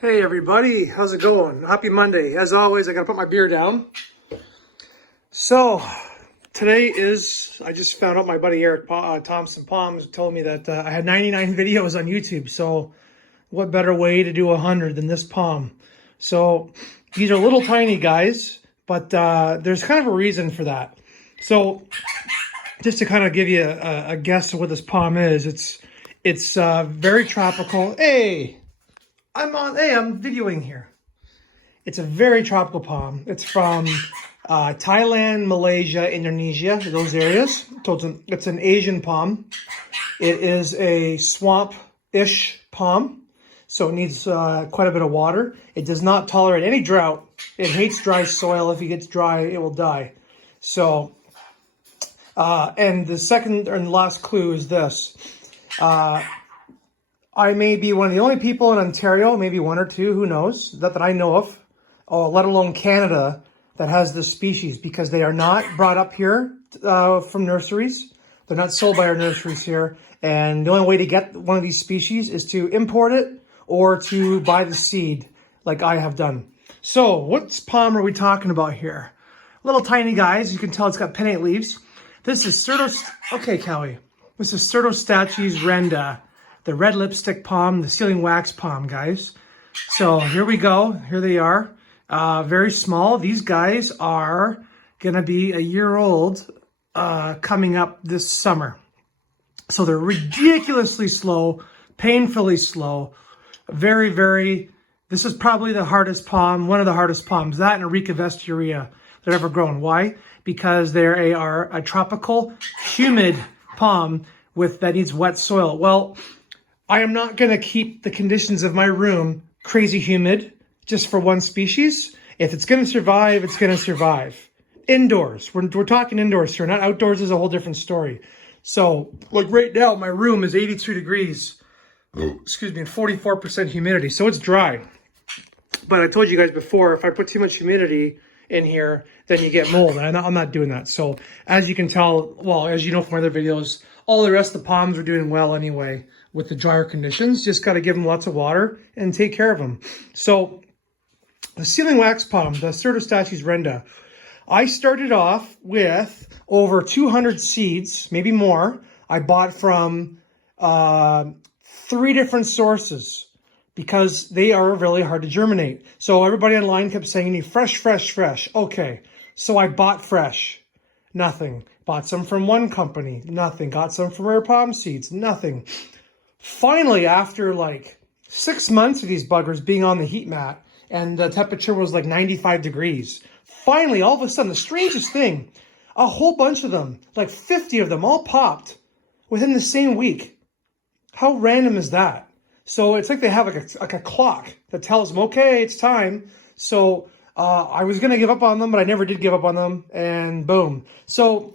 Hey everybody, how's it going? Happy Monday. As always, I gotta put my beer down. So, today I just found out my buddy Eric Thompson Palms told me that I had 99 videos on YouTube. So, what better way to do 100 than this palm? So, these are little tiny guys, but there's kind of a reason for that. So, just to kind of give you a guess of what this palm is, it's very tropical. I'm videoing here. It's a very tropical palm. It's from Thailand, Malaysia, Indonesia, those areas. So it's an Asian palm. It is a swamp-ish palm, so it needs quite a bit of water. It does not tolerate any drought. It hates dry soil. If it gets dry, it will die. So, and the second and last clue is this. I may be one of the only people in Ontario, maybe one or two, who knows, that I know of, let alone Canada, that has this species, because they are not brought up here from nurseries. They're not sold by our nurseries here. And the only way to get one of these species is to import it or to buy the seed, like I have done. So, what palm are we talking about here? Little tiny guys. You can tell it's got pinnate leaves. This is This is Cyrtostachys renda. The red lipstick palm, the sealing wax palm, guys. So here we go. Here they are. Very small. These guys are going to be a year old coming up this summer. So they're ridiculously slow, painfully slow. This is probably the hardest palm, one of the hardest palms. That and Areca vesturea that have ever grown. Why? Because they are a tropical, humid palm that needs wet soil. Well, I am not going to keep the conditions of my room crazy humid just for one species. If it's going to survive, it's going to survive. Indoors. We're talking indoors here. Not outdoors is a whole different story. So, like right now, my room is 82 degrees. Excuse me, and 44% humidity. So it's dry. But I told you guys before, if I put too much humidity in here, then you get mold. And I'm not doing that. So, as you can tell, well, as you know from other videos, all the rest of the palms are doing well anyway with the drier conditions. Just got to give them lots of water and take care of them. So the sealing wax palm, the Cyrtostachys renda, I started off with over 200 seeds, maybe more. I bought from 3 different sources because they are really hard to germinate. So everybody online kept saying, you need fresh. Okay, so I bought fresh. Nothing. Bought some from one company. Nothing. Got some from Rare Palm Seeds. Nothing. Finally, after like 6 months of these buggers being on the heat mat, and the temperature was like 95 degrees, finally, all of a sudden, the strangest thing, a whole bunch of them, like 50 of them, all popped within the same week. How random is that? So it's like they have like a clock that tells them, okay, it's time. So I was going to give up on them, but I never did give up on them, and boom. So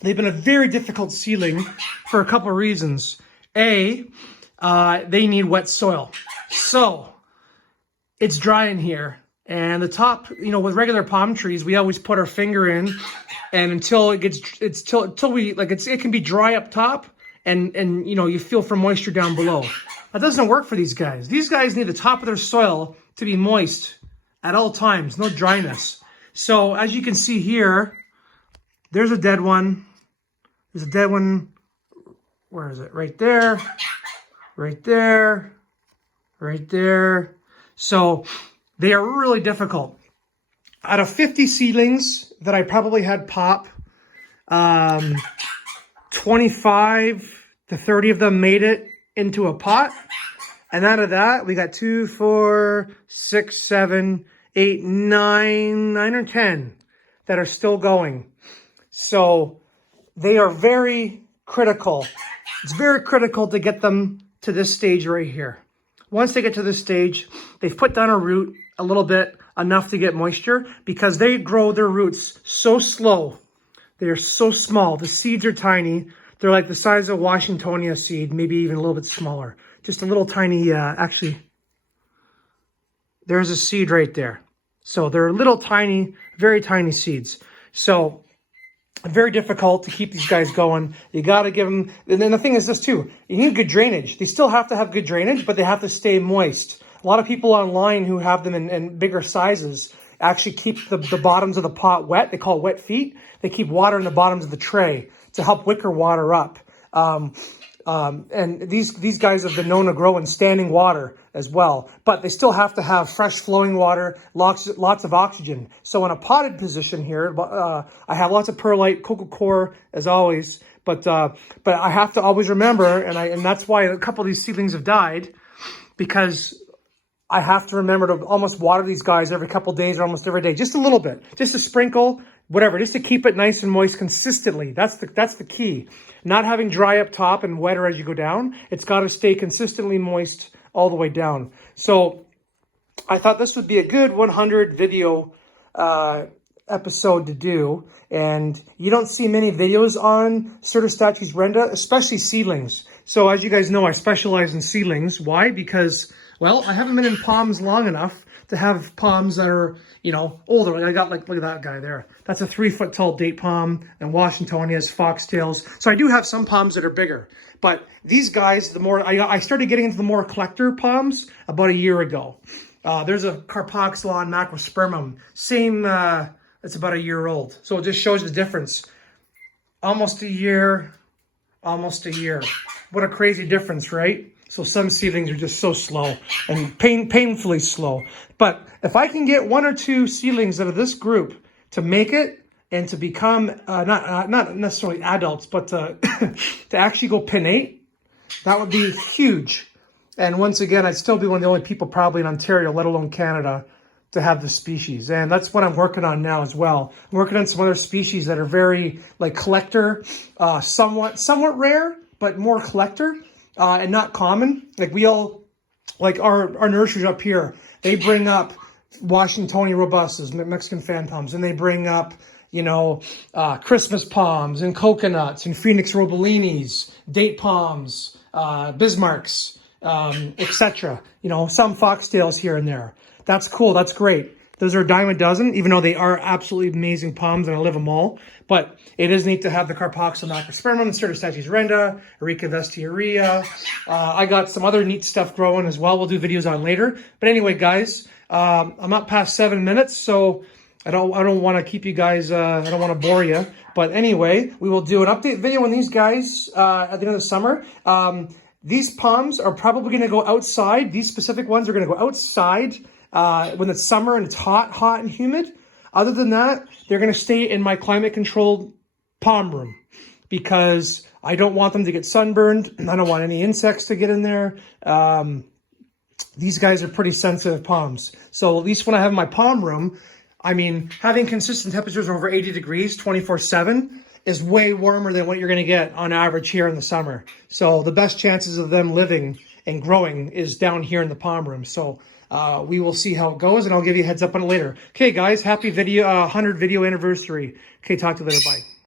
they've been a very difficult seedling for a couple of reasons. They need wet soil. So it's dry in here. And the top, with regular palm trees, we always put our finger in, and until it can be dry up top, and you feel for moisture down below. That doesn't work for these guys. These guys need the top of their soil to be moist at all times, no dryness. So as you can see here, there's a dead one. There's a dead one. Where is it? Right there, right there, right there. So they are really difficult. Out of 50 seedlings that I probably had pop, 25 to 30 of them made it into a pot. And out of that, we got 2, 4, 6, 7, 8, 9 or 10 that are still going. So they are very critical. It's very critical to get them to this stage right here. Once they get to this stage, they've put down a root a little bit, enough to get moisture, because they grow their roots so slow. They are so small. The seeds are tiny. They're like the size of a Washingtonia seed, maybe even a little bit smaller. Just a little tiny, actually, there's a seed right there. So they're little tiny, very tiny seeds. So very difficult to keep these guys going. You got to give them, and then the thing is this too, you need good drainage. They still have to have good drainage, but they have to stay moist. A lot of people online who have them in bigger sizes actually keep the bottoms of the pot wet. They call it wet feet. They keep water in the bottoms of the tray to help wicker water up. And these guys have been known to grow in standing water as well, but they still have to have fresh flowing water, lots of oxygen. So in a potted position here, I have lots of perlite, coco coir as always, but I have to always remember, and that's why a couple of these seedlings have died, because I have to remember to almost water these guys every couple of days or almost every day, just a little bit, just to sprinkle, whatever, just to keep it nice and moist consistently. That's the key. Not having dry up top and wetter as you go down. It's got to stay consistently moist all the way down. So I thought this would be a good 100 video episode to do. And you don't see many videos on Cyrtostachys renda, especially seedlings. So as you guys know, I specialize in seedlings. Why? Because, well, I haven't been in palms long enough to have palms that are, you know, older. I got look at that guy there. That's a 3-foot tall date palm, and Washingtonia has foxtails. So I do have some palms that are bigger. But these guys, the more I started getting into the more collector palms about a year ago. There's a Carpoxylon macrospermum, same. It's about a year old. So it just shows the difference. Almost a year, almost a year. What a crazy difference, right? So some seedlings are just so slow and painfully slow. But if I can get 1 or 2 seedlings out of this group to make it and to become, not necessarily adults, but to actually go pinnate, that would be huge. And once again, I'd still be one of the only people probably in Ontario, let alone Canada, to have this species. And that's what I'm working on now as well. I'm working on some other species that are very like collector, somewhat rare, but more collector. And not common. Like we all, like our nurseries up here, they bring up Washingtonia robustas, Mexican fan palms, and they bring up, you know, Christmas palms and coconuts and Phoenix robelinis, date palms, Bismarcks, etc. You know, some foxtails here and there. That's cool. That's great. Those are a dime a dozen, even though they are absolutely amazing palms, and I love them all. But it is neat to have the Carpoxylon macrospermum, Cyrtostachys renda, Areca vestiaria. I got some other neat stuff growing as well. We'll do videos on later. But anyway, guys, I'm up past 7 minutes, so I don't want to keep you guys. I don't want to bore you. But anyway, we will do an update video on these guys at the end of the summer. These palms are probably going to go outside. These specific ones are going to go outside when it's summer and it's hot and humid. Other than that, they're going to stay in my climate-controlled palm room because I don't want them to get sunburned. I don't want any insects to get in there. These guys are pretty sensitive palms. So at least when I have my palm room, I mean, having consistent temperatures over 80 degrees 24/7 is way warmer than what you're going to get on average here in the summer. So the best chances of them living and growing is down here in the palm room. So we will see how it goes, and I'll give you a heads up on it later. Okay, guys, happy 100 video anniversary. Okay, talk to you later. Bye.